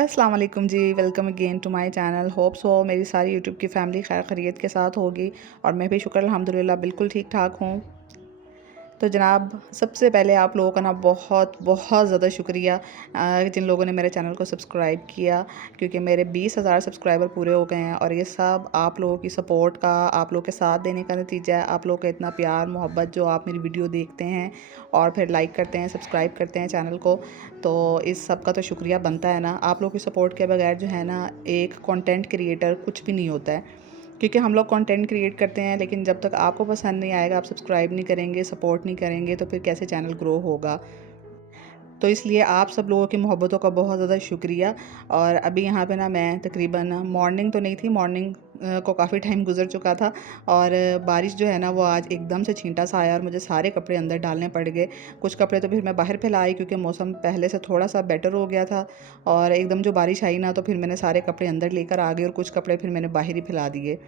अस्सलाम वालेकुम जी। Welcome again to my channel. Hope so मेरी सारी यूट्यूब की फैमिली खैर खैरियत के साथ होगी और मैं भी शुक्र अल्हम्दुलिल्लाह बिल्कुल ठीक ठाक हूँ। तो जनाब, सबसे पहले आप लोगों का ना बहुत बहुत ज़्यादा शुक्रिया जिन लोगों ने मेरे चैनल को सब्सक्राइब किया, क्योंकि मेरे 20,000 सब्सक्राइबर पूरे हो गए हैं और ये सब आप लोगों की सपोर्ट का, आप लोगों के साथ देने का नतीजा है। आप लोगों का इतना प्यार मोहब्बत जो आप मेरी वीडियो देखते हैं और फिर लाइक करते हैं, सब्सक्राइब करते हैं चैनल को, तो इस सब का तो शुक्रिया बनता है ना। आप लोगों की सपोर्ट के बगैर जो है ना, एक कंटेंट क्रिएटर कुछ भी नहीं होता है, क्योंकि हम लोग कंटेंट क्रिएट करते हैं, लेकिन जब तक आपको पसंद नहीं आएगा, आप सब्सक्राइब नहीं करेंगे, सपोर्ट नहीं करेंगे, तो फिर कैसे चैनल ग्रो होगा। तो इसलिए आप सब लोगों की मोहब्बतों का बहुत ज़्यादा शुक्रिया। और अभी यहाँ पे ना मैं तकरीबन मॉर्निंग तो नहीं थी, मॉर्निंग को काफ़ी टाइम गुजर चुका था और बारिश जो है ना वो आज एकदम से छींटा सा आया और मुझे सारे कपड़े अंदर डालने पड़ गए। कुछ कपड़े तो फिर मैं बाहर फैला आई, क्योंकि मौसम पहले से थोड़ा सा बेटर हो गया था और एकदम जो बारिश आई ना, तो फिर मैंने सारे कपड़े अंदर लेकर आ गए और कुछ कपड़े फिर मैंने बाहर ही फैला दिए।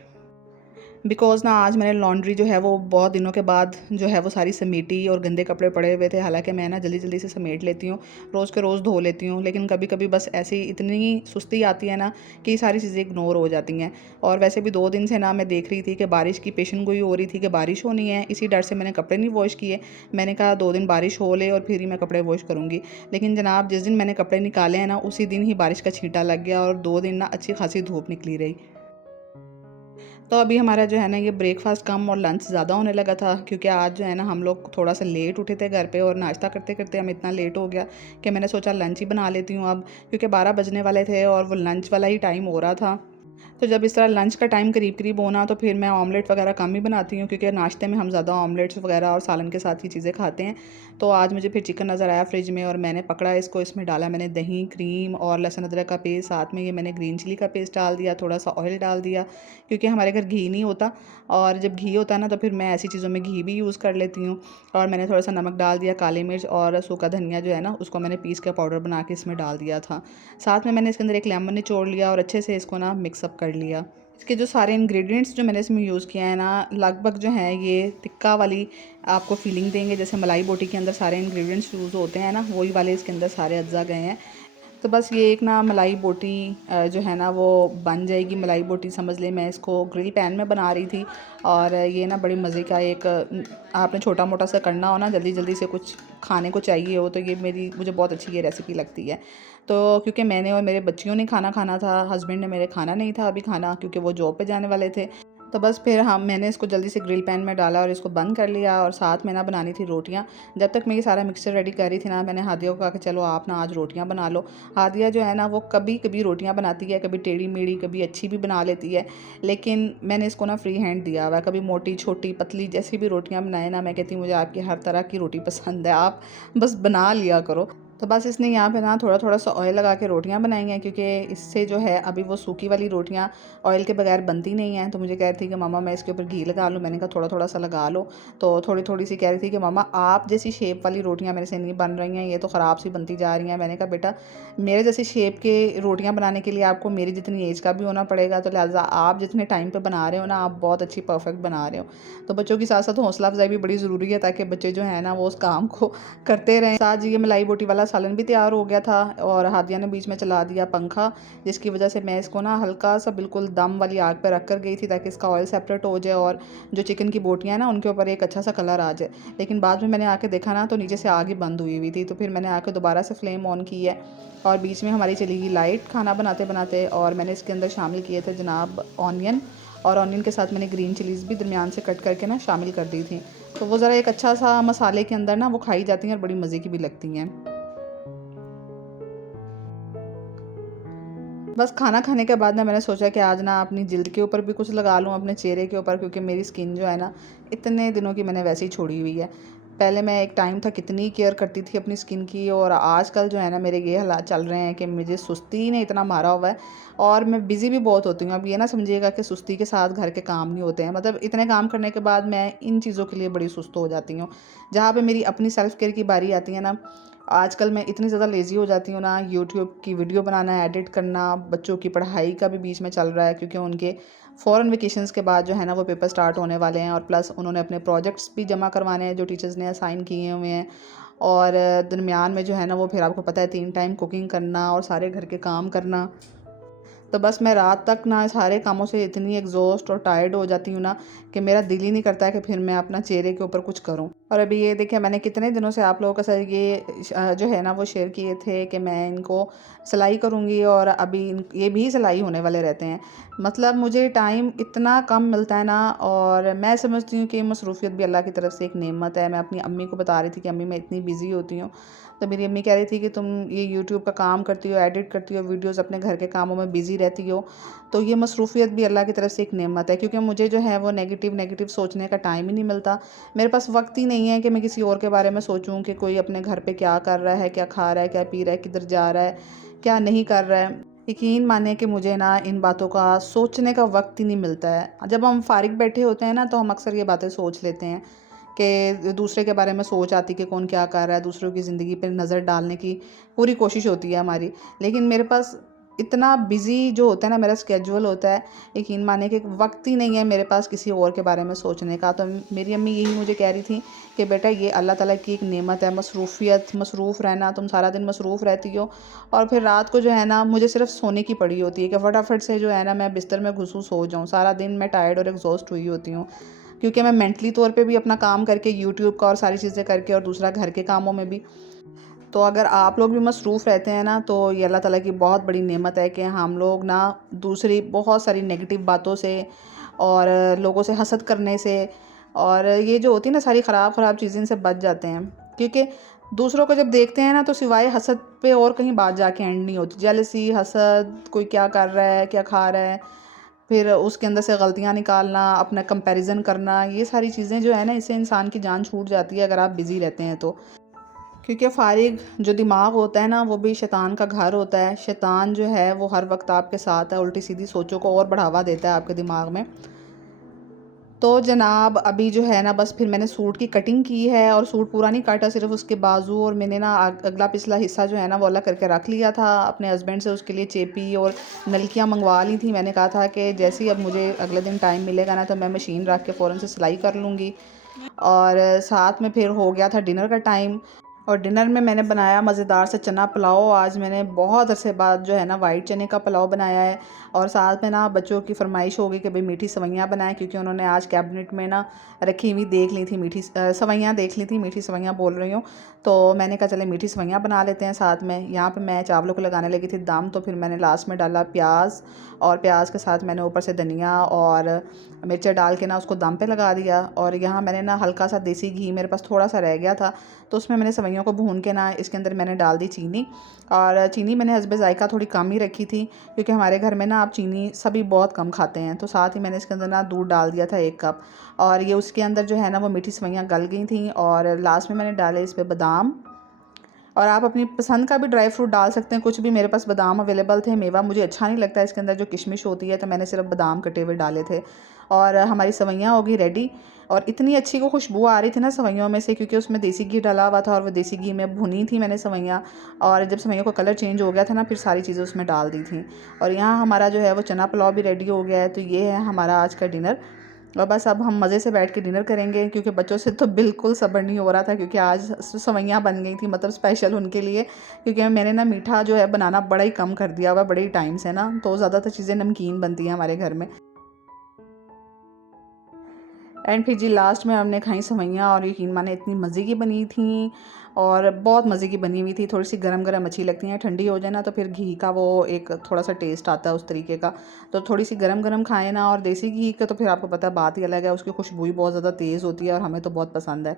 बिकॉज़ ना आज मैंने लॉन्ड्री जो है वो बहुत दिनों के बाद जो है वो सारी समेटी और गंदे कपड़े पड़े हुए थे। हालांकि मैं ना जल्दी जल्दी से समेट लेती हूँ, रोज़ के रोज़ धो लेती हूँ, लेकिन कभी कभी बस ऐसी इतनी सुस्ती आती है ना कि ये सारी चीज़ें इग्नोर हो जाती हैं। और वैसे भी 2 दिन से ना मैं देख रही थी कि बारिश की पेशन गोई हो रही थी कि बारिश होनी है, इसी डर से मैंने कपड़े नहीं वॉश किए। मैंने कहा 2 दिन बारिश हो ले और फिर ही मैं कपड़े वॉश करूँगी। लेकिन जनाब, जिस दिन मैंने कपड़े निकाले हैं ना, उसी दिन ही बारिश का छींटा लग गया और 2 दिन ना अच्छी खासी धूप निकली रही। तो अभी हमारा जो है ना ये ब्रेकफास्ट कम और लंच ज़्यादा होने लगा था, क्योंकि आज जो है ना हम लोग थोड़ा सा लेट उठे थे घर पे और नाश्ता करते करते हम इतना लेट हो गया कि मैंने सोचा लंच ही बना लेती हूँ अब, क्योंकि 12 बजने वाले थे और वो लंच वाला ही टाइम हो रहा था। तो जब इस तरह लंच का टाइम करीब करीब होना, तो फिर मैं ऑमलेट वगैरह कम ही बनाती हूँ, क्योंकि नाश्ते में हम ज़्यादा ऑमलेट्स वगैरह और सालन के साथ ही चीज़ें खाते हैं। तो आज मुझे फिर चिकन नज़र आया फ्रिज में और मैंने पकड़ा इसको, इसमें डाला मैंने दही, क्रीम और लहसुन अदरक का पेस्ट, साथ में ये मैंने ग्रीन चिली का पेस्ट डाल दिया, थोड़ा सा ऑयल डाल दिया, क्योंकि हमारे घर घी नहीं होता और जब घी होता है ना तो फिर मैं ऐसी चीज़ों में घी भी यूज़ कर लेती हूँ। और मैंने थोड़ा सा नमक डाल दिया, काली मिर्च और सूखा धनिया जो है ना उसको मैंने पीस के पाउडर बना के इसमें डाल दिया था। साथ में मैंने इसके अंदर एक लेमन निचोड़ लिया और अच्छे से इसको ना मिक्सअप कर लिया। इसके जो सारे इंग्रेडिएंट्स जो मैंने इसमें यूज़ किए हैं ना, लगभग जो हैं ये टिक्का वाली आपको फीलिंग देंगे, जैसे मलाई बोटी के अंदर सारे इंग्रेडिएंट्स यूज़ होते हैं ना, वही वाले इसके अंदर सारे अज्जा गए हैं। तो बस ये एक ना मलाई बोटी जो है ना वो बन जाएगी। मलाई बोटी समझ लें, मैं इसको ग्रिल पैन में बना रही थी और ये ना बड़ी मज़े का एक आपने छोटा मोटा सा करना हो ना, जल्दी जल्दी से कुछ खाने को चाहिए हो, तो ये मुझे बहुत अच्छी ये रेसिपी लगती है। तो क्योंकि मैंने और मेरे बच्चियों ने खाना खाना था, हस्बैंड ने मेरे खाना नहीं था अभी खाना, क्योंकि वो जॉब पे जाने वाले थे। तो बस फिर मैंने इसको जल्दी से ग्रिल पैन में डाला और इसको बंद कर लिया और साथ में ना बनानी थी रोटियां। जब तक मैं ये सारा मिक्सचर रेडी कर रही थी ना, मैंने हादिया को कहा कि चलो आप ना आज रोटियां बना लो। हादिया जो है ना वो कभी कभी रोटियां बनाती है, कभी टेढ़ी मेढ़ी, कभी अच्छी भी बना लेती है, लेकिन मैंने इसको ना फ्री हैंड दिया हुआ है। कभी मोटी, छोटी, पतली, जैसी भी रोटियां बनाए ना, मैं कहती हूँ मुझे आपकी हर तरह की रोटी पसंद है, आप बस बना लिया करो। तो बस इसने यहाँ पे ना थोड़ा थोड़ा सा ऑयल लगा के रोटियां बनाई हैं, क्योंकि इससे जो है अभी वो सूखी वाली रोटियां ऑयल के बगैर बनती नहीं हैं। तो मुझे कह रही थी कि मामा मैं इसके ऊपर घी लगा लूँ, मैंने कहा थोड़ा थोड़ा सा लगा लो। तो थोड़ी थोड़ी सी कह रही थी कि मामा आप जैसी शेप वाली रोटियां मेरे से नहीं बन रही हैं, ये तो ख़राब सी बनती जा रही हैं। मैंने कहा बेटा, मेरे जैसी शेप के रोटियां बनाने के लिए आपको मेरी जितनी एज का भी होना पड़ेगा, तो लिहाजा आप जितने टाइम पर बना रहे हो ना, आप बहुत अच्छी परफेक्ट बना रहे हो। तो बच्चों के साथ साथ हौसला अफजाई भी बड़ी ज़रूरी है, ताकि बच्चे जो है ना वो उस काम को करते रहें। साथ ये मलाई बोटी वाला सालन भी तैयार हो गया था और हादिया ने बीच में चला दिया पंखा, जिसकी वजह से मैं इसको ना हल्का सा बिल्कुल दम वाली आग पे रख कर गई थी, ताकि इसका ऑयल सेपरेट हो जाए और जो चिकन की बोटियाँ हैं ना उनके ऊपर एक अच्छा सा कलर आ जाए। लेकिन बाद में मैंने आके देखा ना, तो नीचे से आग ही बंद हुई हुई थी। तो फिर मैंने आके दोबारा से फ्लेम ऑन की है और बीच में हमारी चली गई लाइट खाना बनाते बनाते, और मैंने इसके अंदर शामिल किए थे जनाब ऑनियन, और ऑनियन के साथ मैंने ग्रीन चिलीज़ भी दरमियान से कट करके ना शामिल कर दी थी। तो वो ज़रा एक अच्छा सा मसाले के अंदर ना वो खाई जाती हैं और बड़ी मज़े की भी लगती हैं। बस खाना खाने के बाद ना मैंने सोचा कि आज ना अपनी जिल्द के ऊपर भी कुछ लगा लूँ, अपने चेहरे के ऊपर, क्योंकि मेरी स्किन जो है ना इतने दिनों की मैंने वैसे ही छोड़ी हुई है। पहले मैं एक टाइम था कितनी केयर करती थी अपनी स्किन की, और आजकल जो है ना मेरे ये हालात चल रहे हैं कि मुझे सुस्ती ने इतना मारा हुआ है और मैं बिज़ी भी बहुत होती हूँ। अब ये ना समझिएगा कि सुस्ती के साथ घर के काम नहीं होते हैं, मतलब इतने काम करने के बाद मैं इन चीज़ों के लिए बड़ी सुस्त हो जाती हूँ। जहाँ पे मेरी अपनी सेल्फ़ केयर की बारी आती है ना, आजकल मैं इतनी ज़्यादा लेज़ी हो जाती हूँ ना, यूट्यूब की वीडियो बनाना, एडिट करना, बच्चों की पढ़ाई का भी बीच में चल रहा है, क्योंकि उनके फ़ॉरेन वेकेशंस के बाद जो है ना वो पेपर स्टार्ट होने वाले हैं और प्लस उन्होंने अपने प्रोजेक्ट्स भी जमा करवाने हैं जो टीचर्स ने असाइन किए हुए हैं। और दरमियान में जो है ना वो फिर आपको पता है 3 टाइम कुकिंग करना और सारे घर के काम करना। तो बस मैं रात तक ना सारे कामों से इतनी एग्जॉस्ट और टायर्ड हो जाती हूँ ना कि मेरा दिल ही नहीं करता है कि फिर मैं अपना चेहरे के ऊपर कुछ करूँ। और अभी ये देखिए मैंने कितने दिनों से आप लोगों के साथ ये जो है ना वो शेयर किए थे कि मैं इनको सिलाई करूँगी, और अभी ये भी सिलाई होने वाले रहते हैं। मतलब मुझे टाइम इतना कम मिलता है ना, और मैं समझती हूँ कि मसरूफ़ियत भी अल्लाह की तरफ से एक नेमत है। मैं अपनी अम्मी को बता रही थी कि अम्मी मैं इतनी बिज़ी होती हूँ, तो मेरी अम्मी कह रही थी कि तुम ये यूट्यूब का काम करती हो, एडिट करती हो वीडियोस, अपने घर के कामों में बिज़ी रहती हो, तो ये मसरूफ़ियत भी अल्लाह की तरफ से एक नेमत है। क्योंकि मुझे जो है वो नेगेटिव नेगेटिव सोचने का टाइम ही नहीं मिलता। मेरे पास वक्त ही नहीं है कि मैं किसी और के बारे में सोचूं कि कोई अपने घर पे क्या कर रहा है, क्या खा रहा है, क्या पी रहा है, किधर जा रहा है, क्या नहीं कर रहा है। यकीन माने कि मुझे ना इन बातों का सोचने का वक्त ही नहीं मिलता है। जब हम फारिग बैठे होते हैं ना तो हम अक्सर ये बातें सोच लेते हैं कि दूसरे के बारे में सोच आती कि कौन क्या कर रहा है, दूसरों की ज़िंदगी पर नज़र डालने की पूरी कोशिश होती है हमारी। लेकिन मेरे पास इतना बिज़ी जो होता है ना मेरा स्केड्यूल होता है, यकीन माने कि वक्त ही नहीं है मेरे पास किसी और के बारे में सोचने का। तो मेरी अम्मी यही मुझे कह रही थी कि बेटा ये अल्लाह ताला की एक नेमत है, मसरूफ़ियत, मसरूफ़ रहना। तुम सारा दिन मसरूफ़ रहती हो और फिर रात को जो है ना मुझे सिर्फ सोने की पड़ी होती है कि फटाफट से जो है ना मैं बिस्तर में घुसूँ, सो जाऊँ। सारा दिन मैं टायर्ड और एग्जॉस्ट हुई होती हूँ, क्योंकि मैं मेंटली तौर पे भी अपना काम करके, यूट्यूब का और सारी चीज़ें करके, और दूसरा घर के कामों में भी। तो अगर आप लोग भी मसरूफ़ रहते हैं ना तो ये अल्लाह ताला की बहुत बड़ी नेमत है कि हम लोग ना दूसरी बहुत सारी नेगेटिव बातों से और लोगों से हसद करने से, और ये जो होती है ना सारी ख़राब चीज़ें, इनसे बच जाते हैं। क्योंकि दूसरों को जब देखते हैं ना तो सिवाय हसद पे और कहीं बात जाके एंड नहीं होती। जेलसी, हसद, कोई क्या कर रहा है, क्या खा रहा है, फिर उसके अंदर से गलतियाँ निकालना, अपना कंपैरिजन करना, ये सारी चीज़ें जो है ना इससे इंसान की जान छूट जाती है अगर आप बिज़ी रहते हैं तो। क्योंकि फ़ारिग जो दिमाग होता है ना वो भी शैतान का घर होता है। शैतान जो है वो हर वक्त आपके साथ है, उल्टी सीधी सोचों को और बढ़ावा देता है आपके दिमाग में। तो जनाब अभी जो है ना बस फिर मैंने सूट की कटिंग की है, और सूट पूरा नहीं काटा, सिर्फ उसके बाजू, और मैंने ना अगला पिछला हिस्सा जो है ना वो अलग करके रख लिया था। अपने हस्बैंड से उसके लिए चेपी और नलकियाँ मंगवा ली थी। मैंने कहा था कि जैसे ही अब मुझे अगले दिन टाइम मिलेगा ना तो मैं मशीन रख के फ़ौरन से सिलाई कर लूँगी। और साथ में फिर हो गया था डिनर का टाइम, और डिनर में मैंने बनाया मज़ेदार से चना पुलाव। आज मैंने बहुत अरसे बाद जो है ना वाइट चने का पुलाव बनाया है, और साथ में ना बच्चों की फरमाइश हो गई कि भाई मीठी सवैयाँ बनाएं, क्योंकि उन्होंने आज कैबिनेट में ना रखी हुई देख ली थी, मीठी सवैयाँ देख ली थी, मीठी सवैयाँ बोल रही हूँ। तो मैंने कहा चले मीठी सवैयाँ बना लेते हैं साथ में। यहाँ पे मैं चावलों को लगाने लगी थी दम, तो फिर मैंने लास्ट में डाला प्याज, और प्याज के साथ मैंने ऊपर से धनिया और मिर्च डाल के ना उसको दम पे लगा दिया। और यहाँ मैंने ना हल्का सा देसी घी मेरे पास थोड़ा सा रह गया था, तो उसमें मैंने सवैयों को भून के ना इसके अंदर मैंने डाल दी चीनी। और चीनी मैंने हस्बे ज़ायक़ा थोड़ी कम ही रखी थी, क्योंकि हमारे घर में ना आप चीनी सभी बहुत कम खाते हैं। तो साथ ही मैंने इसके अंदर ना दूध डाल दिया था 1 कप, और ये उसके अंदर जो है ना वो मीठी सवैयाँ गल गई थी। और लास्ट में मैंने डाले इस पर बादाम, और आप अपनी पसंद का भी ड्राई फ्रूट डाल सकते हैं, कुछ भी। मेरे पास बादाम अवेलेबल थे, मेवा मुझे अच्छा नहीं लगता इसके अंदर जो किशमिश होती है, तो मैंने सिर्फ बादाम कटे हुए डाले थे। और हमारी सवैयाँ हो गई रेडी, और इतनी अच्छी को खुशबू आ रही थी ना सवैयों में से, क्योंकि उसमें देसी घी डाला हुआ था और वो देसी घी में भुनी थी मैंने सवैयाँ। और जब सवैयों का कलर चेंज हो गया था ना फिर सारी चीज़ें उसमें डाल दी थी। और यहाँ हमारा जो है वो चना पुलाव भी रेडी हो गया है। तो ये है हमारा आज का डिनर, और बस अब हम मज़े से बैठ के डिनर करेंगे, क्योंकि बच्चों से तो बिल्कुल सब्र नहीं हो रहा था, क्योंकि आज सवैयाँ बन गई थी, मतलब स्पेशल उनके लिए। क्योंकि मैंने ना मीठा जो है बनाना बड़ा ही कम कर दिया हुआ बड़े ही टाइम से ना, तो ज़्यादातर चीज़ें नमकीन बनती हैं हमारे घर में। एंड फिर जी लास्ट में हमने खाई सवैयाँ, और यकीन माने इतनी मज़े की बनी थी, और बहुत मज़े की बनी हुई थी। थोड़ी सी गरम गरम अच्छी लगती हैं, ठंडी हो जाए ना तो फिर घी का वो एक थोड़ा सा टेस्ट आता है उस तरीके का। तो थोड़ी सी गरम गरम खाएं ना, और देसी घी का तो फिर आपको पता है बात ही अलग है, उसकी खुशबू ही बहुत ज़्यादा तेज़ होती है और हमें तो बहुत पसंद है।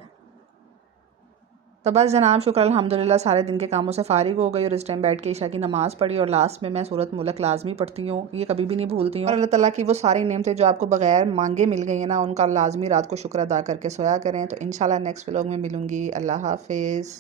तो बस जनाब शुक्र अल्हम्दुलिल्लाह सारे दिन के कामों से फ़ारिग हो गई, और इस टाइम बैठ के ईशा की नमाज़ पढ़ी, और लास्ट में मैं सूरत मुल्क लाज़मी पढ़ती हूँ, ये कभी भी नहीं भूलती हूँ। और अल्लाह ताला की वो सारी नेमतें जो आपको बगैर मांगे मिल गई हैं ना, उनका लाज़मी रात को शुक्र अदा करके सोया करें। तो इंशाल्लाह नेक्स्ट व्लॉग में मिलूँगी। अल्लाह हाफ़िज़।